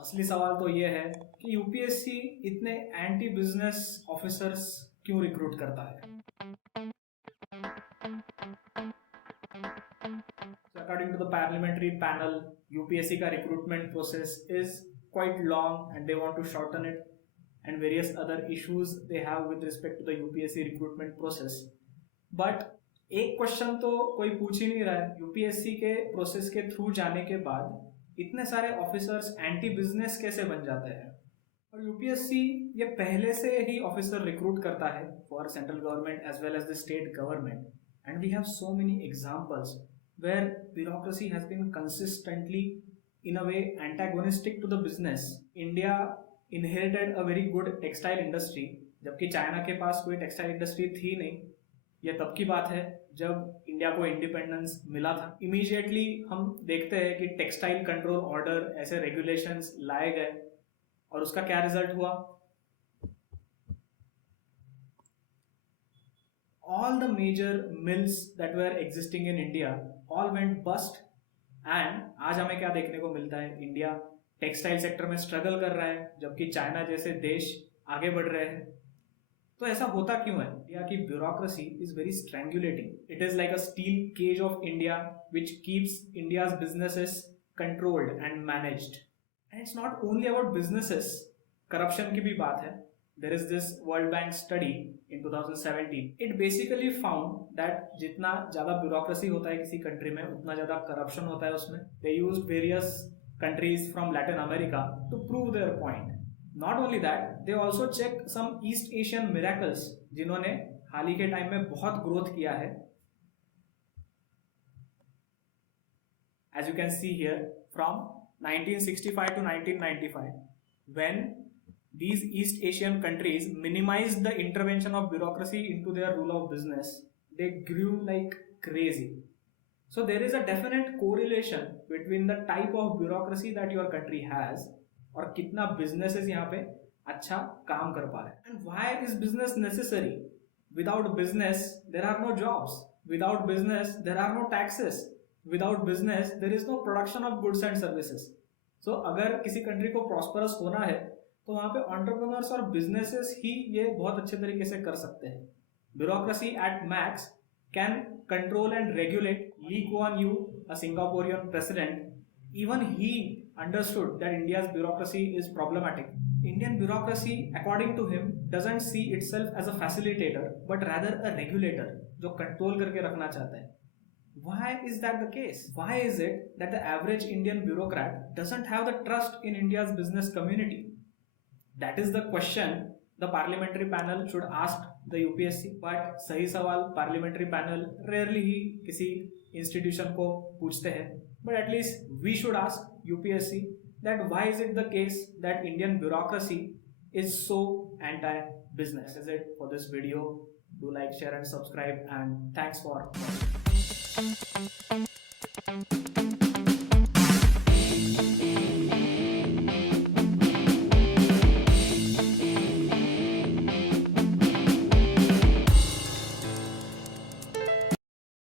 असली सवाल तो ये है कि यूपीएससी इतने एंटी बिजनेस ऑफिसर्स क्यों रिक्रूट करता है। According to the parliamentary panel, UPSC का recruitment process is quite long and they want to shorten it, and various other issues they have with respect to the UPSC recruitment process. But एक क्वेश्चन तो कोई पूछ ही नहीं रहा है, यूपीएससी के प्रोसेस के थ्रू जाने के बाद इतने सारे ऑफिसर्स एंटी बिजनेस कैसे बन जाते हैं। और यूपीएससी ये पहले से ही ऑफिसर रिक्रूट करता है for central government as well as the state government, and we have so many examples where bureaucracy has been consistently in a way antagonistic to the business. India inherited a very good textile industry, जबकि चाइना के पास कोई textile industry थी नहीं। यह तब की बात है जब इंडिया को इंडिपेंडेंस मिला था। इमीडिएटली हम देखते हैं कि टेक्सटाइल कंट्रोल ऑर्डर ऐसे रेगुलेशंस लाए गए और उसका क्या रिजल्ट हुआ। All the major mills that were existing in India all went bust, and आज हमें क्या देखने को मिलता है, इंडिया टेक्सटाइल सेक्टर में स्ट्रगल कर रहा है जबकि चाइना जैसे देश आगे बढ़ रहे हैं। तो ऐसा होता क्यों है? इंडिया की bureaucracy is very strangulating. It is like a steel cage of India which keeps India's businesses controlled and managed. And it's not only about businesses, corruption की भी बात है. There is this World Bank study in 2017. It basically found that जितना ज़्यादा ब्यूरोक्रेसी होता है किसी कंट्री में उतना ज़्यादा करप्शन होता है उसमें. They used various countries from Latin America to prove their point. Not only that, they also checked some East Asian miracles जिन्होंने हाल ही के टाइम में बहुत ग्रोथ किया है. As you can see here, from 1965 to 1995, when these East Asian countries minimized the intervention of bureaucracy into their rule of business, they grew like crazy. So there is a definite correlation between the type of bureaucracy that your country has और कितना businesses यहाँ पे अच्छा काम कर पा रहे हैं. And why is business necessary? Without business, there are no jobs. Without business, there are no taxes. Without business, there is no production of goods and services. So अगर किसी country को prosperous होना है तो वहां पे एंटरप्रेन्योर्स और बिजनेसेस ही ये बहुत अच्छे तरीके से कर सकते हैं. Bureaucracy at max can control and regulate Lee Kuan Yew, a Singaporean president. Even he understood that India's bureaucracy is problematic. Indian bureaucracy according to him doesn't see itself as a facilitator but rather a regulator जो control करके रखना चाहता है. Why is that the case? Why is it that the average Indian bureaucrat doesn't have the trust in India's business community? That is the question the parliamentary panel should ask the UPSC. But सही सवाल parliamentary panel rarely ही किसी institution को पूछते हैं. But at least we should ask UPSC that why is it the case that Indian bureaucracy is so anti-business. That is it for this video. Do like, share and subscribe, and thanks for watching.